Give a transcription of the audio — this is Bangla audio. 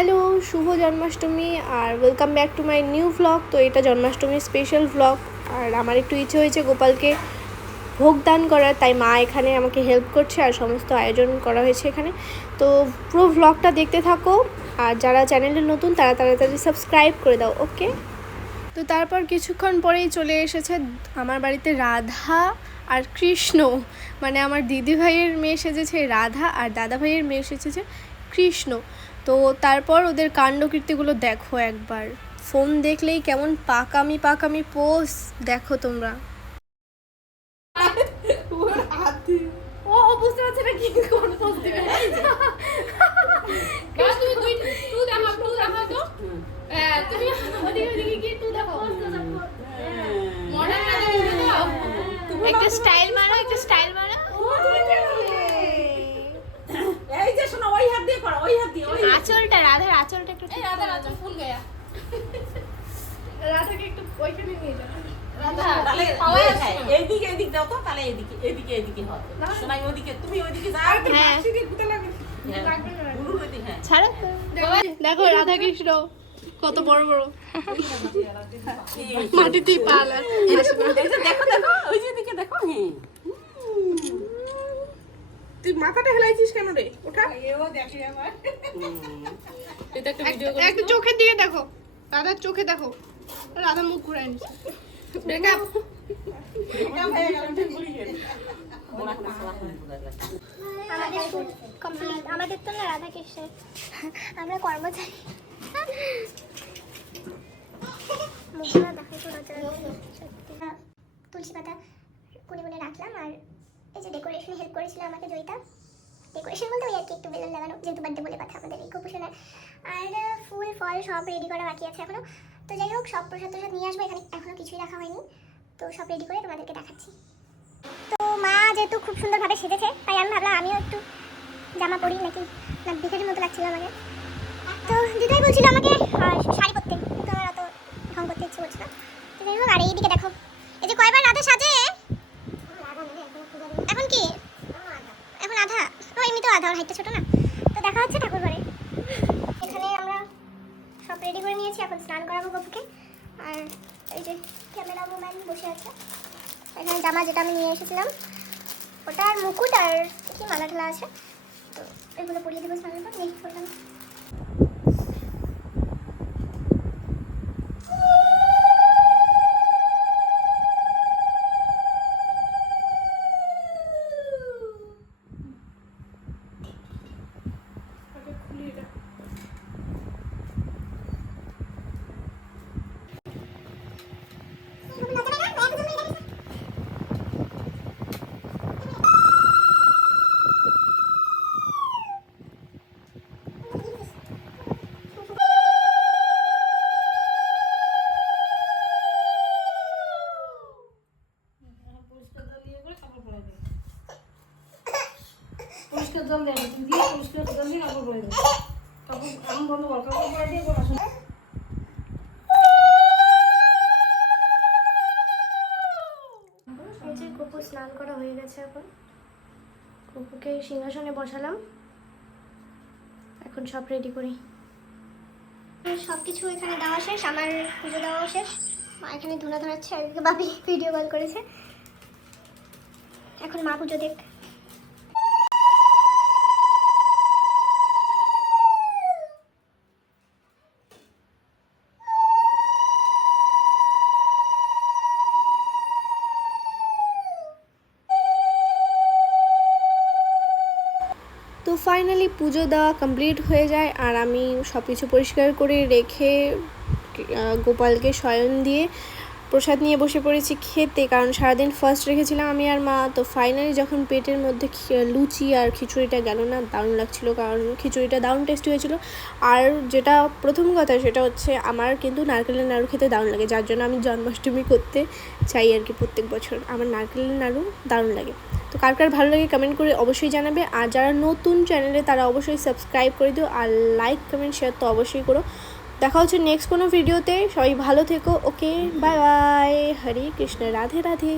হ্যালো, শুভ জন্মাষ্টমী আর welcome back to my new vlog. তো এটা জন্মাষ্টমীর স্পেশাল ভ্লগ। আর আমার একটু ইচ্ছে হয়েছে গোপালকে ভোগ দান করার, তাই মা এখানে আমাকে হেল্প করছে আর সমস্ত আয়োজন করা হয়েছে এখানে। তো পুরো ভ্লগটা দেখতে থাকো, আর যারা চ্যানেলে নতুন তারা তাড়াতাড়ি সাবস্ক্রাইব করে দাও, ওকে। তো তারপর কিছুক্ষণ পরেই চলে এসেছে আমার বাড়িতে রাধা আর কৃষ্ণ, মানে আমার দিদি ভাইয়ের মেয়ে সেজেছে রাধা আর দাদা ভাইয়ের মেয়ে সেজেছে কৃষ্ণ। তো তারপর ওদের কাণ্ডকীর্তিগুলো দেখো একবার, ফোন দেখলেই কেমন পাকামি পোজ দেখো তোমরা। ও বুঝতে পারছে না কি কোন পোজ দিবে। তুমি ওদিকে কি টু দেখো, একটা স্টাইল মারো, এই যে শোনো, ওই হাত দিয়ে করো, ওই হাত দিয়ে, ওই আঁচলটা, রাধার আঁচলটা একটু, এই রাধার আঁচল ফুল গায়া, রাধাকে একটু ওইখানে নিয়ে যাও। তাহলে পাওয়া যায় এইদিকে, এদিক দাও তো, তাহলে এদিকে হবে। শোনাই ওদিকে, তুমি ওইদিকে যাও। হ্যাঁ সিটি গুতা লাগে, লাগবে না, গুরু ওইদিকে। হ্যাঁ, ছাড়ো। দেখো রাধা কৃষ্ণ কত বড় বড়, মাটিতেই পাল। এই যে দেখো দেখো, ওই যে দিকে দেখো। হ্যাঁ, তুই মাথাটা হেলাইছিস কেন রে? ওঠা, এও দেখি আমার। এটা একটা ভিডিও করে, একটু চোখের দিকে দেখো, রাধার চোখে দেখো, রাধা মুখ ঘুরায় নিছে। ব্রেকআপ হয়ে গেল, ঠিক ভুলে গেল। আমাদের কমপ্লিট, আমাদের তো না রাধা কৃষ্ণ, আমরা কর্মচারী। মুখটা দেখো তো সত্যি। তুলসী পাতা কোণে কোণে রাখলাম, আর এই যে ডেকোরেশনে হেল্প করেছিল আমাকে জয়িতা। ডেকোরেশন বলতে ওই আর কি একটু বেলুন লাগানো, যেহেতু বার্থডে বলে কথা আমাদের এই কুপুষণার। আর ফুল ফল সব রেডি করা বাকি আছে এখনো। তো যাই হোক, সব প্রসাদ নিয়ে আসবো, এখানে এখনো কিছুই রাখা হয়নি। তো সব রেডি করে তোমাদেরকে দেখাচ্ছি। তো মা যেহেতু খুব সুন্দরভাবে সেজেছে, তাই আমি ভাবলাম আমিও একটু জামা পরি নাকি, না ভিখারির মতো লাগছিল আমাকে। তো দিদাই বলছিল আমাকে শাড়ি পরতে, কিন্তু আমার অত ঢং করতে ইচ্ছে করছে না। তো যাই হোক, আর এইদিকে দেখো, এই যে কয়বার রাধা সাজে এখন, কি এখন আধা, ও এমনিতেও আধা, ওর হাইটটা ছোটো না। তো দেখা হচ্ছে ঠাকুর ঘরে। এখানে আমরা সব রেডি করে নিয়েছি, এখন স্নান করাবো গপুকে। আর এই যে ক্যামেরা ওম্যান বসে আছে, এখানে জামা যেটা আমি নিয়ে এসেছিলাম ওটা, আর মুকুট আর কি মালা ঢালা আছে, তো এগুলো পরিয়ে দেবো স্নানের পর। নেক্সট করলাম পরিষ্কার জল দেয়, তুমি দিয়ে পরিষ্কার জল দিয়ে কাপড় পরে দেবে। কাপড় এমন বন্ধ কর, কাপড় পরে দিয়ে বলা শোনা। এই যে গপু স্নান করা হয়ে গেছে, এখন গপুকে সিংহাসনে বসালাম, এখন সব রেডি করি। সব কিছু এখানে দেওয়া শেষ, আমার পুজো দেওয়াও শেষ। মা এখানে ধুনা ধরাচ্ছে, আর এদিকে বাবি ভিডিও কল করেছে। এখন মা পুজো দেখ। তো ফাইনালি পুজো দেওয়া কমপ্লিট হয়ে যায়, আর আমি সব কিছু পরিষ্কার করে রেখে গোপালকে শয়ন দিয়ে প্রসাদ নিয়ে বসে পড়েছি খেতে, কারণ সারাদিন ফার্স্ট রেখেছিলাম আমি আর মা। তো ফাইনালি যখন পেটের মধ্যে লুচি আর খিচুড়িটা গেল না, দারুণ লাগছিলো, কারণ খিচুড়িটা দারুণ টেস্টি হয়েছিল। আর যেটা প্রথম কথা সেটা হচ্ছে, আমার কিন্তু নারকেলের নাড়ু খেতে দারুণ লাগে, যার জন্য আমি জন্মাষ্টমী করতে চাই আর কি প্রত্যেক বছর। আমার নারকেলের নাড়ু দারুণ লাগে। তো কার কার ভালো লাগে কমেন্ট করে অবশ্যই জানাবে, আর যারা নতুন চ্যানেলে তারা অবশ্যই সাবস্ক্রাইব করে দিও, আর লাইক কমেন্ট শেয়ার তো অবশ্যই করো। দেখা হচ্ছে নেক্সট কোনো ভিডিওতে, সবাই ভালো থেকো, ওকে, বাই বাই, হরে কৃষ্ণ, রাধে রাধে।